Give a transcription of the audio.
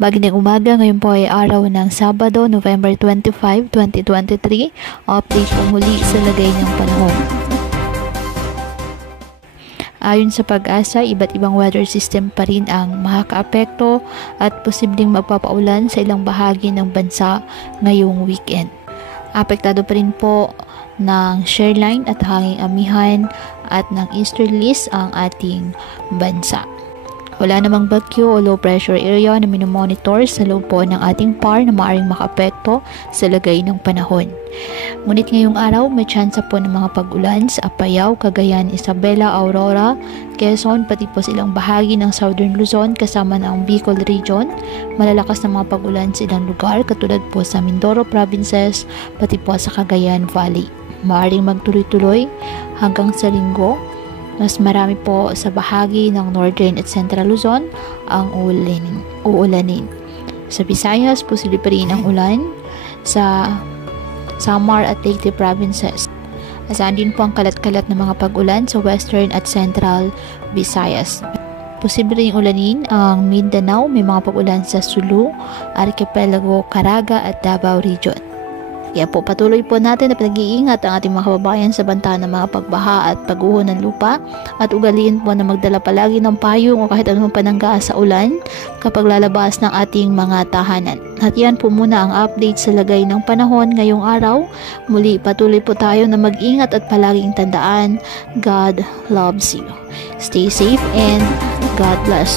Magandang umaga, ngayon po ay araw ng Sabado, November 25, 2023. Update po muli sa lagay ng panahon. Ayon sa Pag-asa, iba't ibang weather system pa rin ang makakaapekto at posibleng magpapaulan sa ilang bahagi ng bansa ngayong weekend. Apektado pa rin po ng shear line at hanging amihan at ng easterlies ang ating bansa. Wala namang bagyo o low pressure area na minomonitor sa loob po ng ating PAR na maaaring makaapekto sa lagay ng panahon. Ngunit ngayong araw, may tsansa po ng mga pag-ulan sa Apayao, Cagayan, Isabela, Aurora, Quezon, pati po silang bahagi ng Southern Luzon kasama ng Bicol Region. Malalakas na mga pag-ulan sa ilang lugar katulad po sa Mindoro Provinces, pati po sa Cagayan Valley. Maaaring magtuloy-tuloy hanggang sa Linggo. Mas marami po sa bahagi ng Northern at Central Luzon ang uulanin. Sa Visayas, posible pa rin ang ulan sa Samar at Leyte provinces. Asahan din po ang kalat-kalat na mga pag-ulan sa Western at Central Visayas. Posible rin ulanin ang Mindanao, may mga pag-ulan sa Sulu, Archipelago, Caraga at Davao Region. Kaya po patuloy po natin na pinag-iingat ang ating mga kababayan sa banta ng mga pagbaha at pagguho ng lupa at ugaliin po na magdala palagi ng payong o kahit anumang panangga sa ulan kapag lalabas ng ating mga tahanan. At yan po muna ang update sa lagay ng panahon ngayong araw. Muli patuloy po tayo na mag-ingat at palaging tandaan, God loves you. Stay safe and God bless.